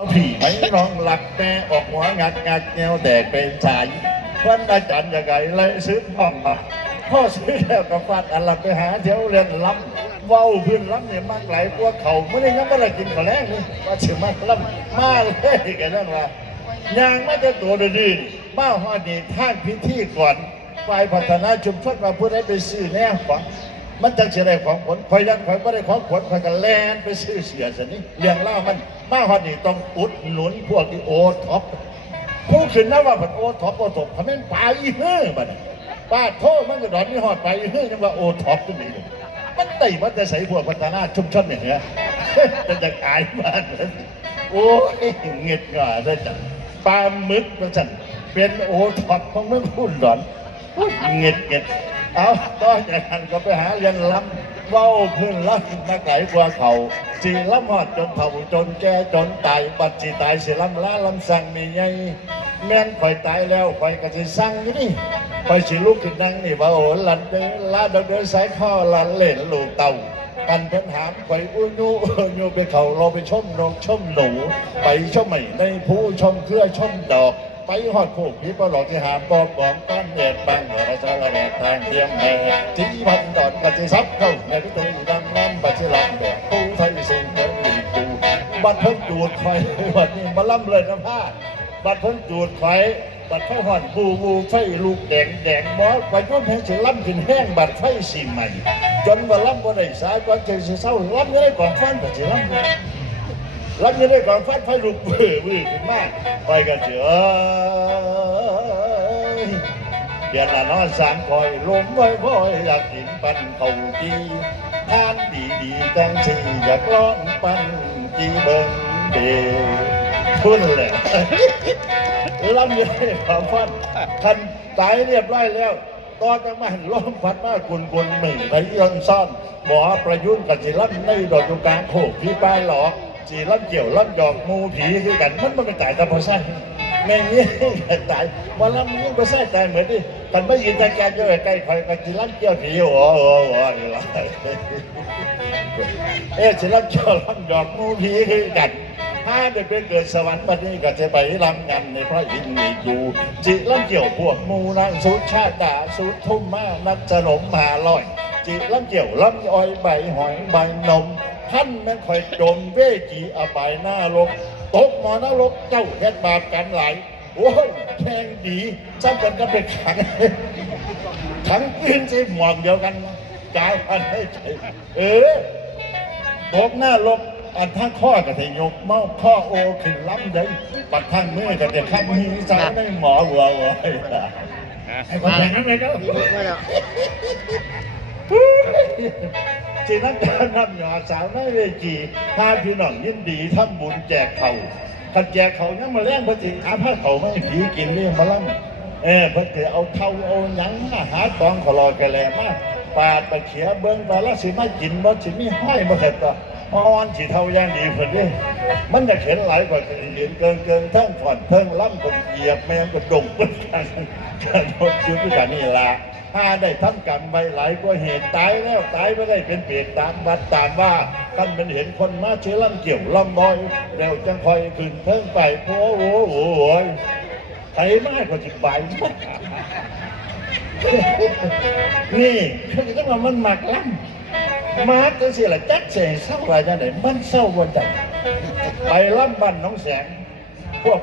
เอาผีไหมร้องหลักแม่ออกหัวงักงักแนวแตกเป็นชายวันอาจารย์ยังไงเลยซื้อพ่อมาพ่อซื้อแล้วก็ฟาดอันหลับไปหาเที่ยวเรียนล้ำว้าวพื้นล้ำเนี่ยมากหลายพวกเขาไม่ได้ยังไม่ได้กินข้าวแรงนี่ว่าชื่อมากล้ำมาเลยกันนั่นว่ายางมาจะตัวดื้อมาฮอดนี่ท่านพิธีก่อนฝ่ายพัฒนาชุมชนมาพูดให้ไปซื้อแน่ของ มันจังเสียได้ของผลคอยยังคอยไม่ได้ของผลคอยกันแลนไปซื้อเสียสินี่เรื่องเล่ามันมาฮอดนี่ต้องอุดหนุนพวกที่โอท็อปผู้ขึ้นนะว่าเป็นโอท็อปโอท็อปทำให้ปลาอีเฮ้อบัดป้าโทษมันก็ดอนนี่ฮอดไปอีเฮ้อยังว่าโอท็อปตัวนี้เลยมันไต่มันจะใส่พวกพัฒนาชุมชนเนี่ยเหรอจะจะขายบ้านนั้นโอ้ยเงียบง่าได้จังปลาหมึกนะจันเป็นโอท็อปของเมืองพุ่นหลอนเงียบเงียบ เอาต่อจากนั้นก็ไปหาเรียนล้ำเว้าพื้นล้ำนักไก่กว่าเขาจีล้ำหอดจนเฒ่าจนแก่จนตายบัดจีตายสิล้ำล้าล้ำสั่งมีไงแม่นข่อยตายแล้วข่อยก็สิสั่งอยู่นี่ข่อยสิลุกขึ้นนั่งนี่ว่าโอ้หลันเดลาดเดินสายพ่อหลันเล่นลูกเต่ากันเพิ่นหามไปอุ้ยนูยูไปเขาเราไปชมนกชมหนู ไปชมใหม่ในผู้ชมเครือชมดอก ไปหอดผูกพี่ปลอกที่หามปอบปอมก้อนเอ็ดบังเราจะระแดดทางเทียมแม่ที่พันดอดกระจิซับเข้าในพิธีดำน้ำบัจิลังแดดผู้ไทยสิ่งเดินดีกูบัดเพิ่งจูดไฟบัดนี้มาล่ำเลยนะผ้าบัดเพิ่งจูดไฟบัดไฟหอนบูบูไฟลูกแดงแดงมอสไปจนแห้งสิล่ำขึ้นแห้งบัดไฟสีใหม่จนว่าล่ำบ่ได้สายก่อนจะเศร้าล่ำยังได้ก่อนฟันบัดสิล่ำบ่ล่ำยังได้ก่อนฟันไฟลูกเบื่อเบื่อขึ้นมาไปกันเถอะเดี๋ยวละนอนสามคอยลมไว้พ่อยอยากกินปันเขาดีทานดีดีๆจังสีอยากร้องปันจีเบิงเดพุ่นแหละล่ำยังได้ก่อนฟันคันตายเรียบร้อยแล้วตอนจังมันล้มพัดมากุนกุนหนึ่งในยอนซ่อนหมอประยุทธ์กับสิลันในดอกตรงกลางโขกพี่ป้ายหลอก สีลันเกี่ยวลันดอกมูผีคือกันมันมันก็ตายแต่พอใส่แม่งนี้ตายมาลันยิ่งไปใส่ตายเหมือนดิกันไม่ยินตาแกเยอะใกล้ใครกับสิลันเกี่ยวผีโอ้โหโอ้โหนี่ละเอ๊ะสิลันเกี่ยวลันดอกมูผีคือกันถ้าได้ไปเกิดสวรรค์บัดนี้ก็จะไปรำงานในพระอินทร์มีอยู่จิล่ำเกี่ยวพวกมูนางสุชาดาสุทุ่มมานักจนมหาลอย จิลำเกี่ยวลำอ้อยใบหอยใบนมท่านแม่นคอยจมเวจีอบายหน้าลกตกหมอนรกเจ้าเฮ็ดบาปกันหลายโอ้ยแข่งดีซ้ำกันก็เป็นขังขังปืนใส่หมวกเดียวกันจ่ายพันให้ใจเออตบหน้าลบอันทั้งข้อก็จะยกเมาข้อโอขึ้นล้ำได้ปัดทั้งมือก็จะข้ามมีสาวได้หมอหัวหัวไอ้คนแข่งนั่นเลยเนาะไม่หรอ จีนักการนำหยอสาวในเวจีถ้าพี่น้องยินดีทำบุญแจกเขาขันแจกเขายังมาเลี้ยงพระจิอาผ้าเขาไม่ผีกินเลี้ยงมาล่ำเออพระเจเอาเท่าเอาหนังมาหาตองขอรอกระแลมาปาดไปเขียเบิ้งไปแล้วสิมากินบ่สิมีห้อยมาเสร็จต่อออนสิเท่าย่างดีเพิ่นด้มันจะเข็นหลายกว่าเห็นเกินเกินเทั้งผ่อนเทั้งล้ำคนเหยียบแม่งก็ดงเปิ้นกันกันรถชุดด้วยกันนี่ละ ถ้าได้ทำกรรมไปหลายกว่าเหตุตายแล้วตายไม่ได้เป็นเปรตตามบัดตามว่าท่านเป็นเห็นคนมาเชื้อล่ำเกี่ยวล่ำบอยแล้วจังคอยขึ้นเทิงไปโอ้โหโอ้โหไถมากกว่าจิบใบนี่เขาจะต้องมามันหมักล้ำมาจังสิละจักเสเศร้าว่าจังไดมันเศร้าบ่จังไปล่ำบ้านน้องแสงพวก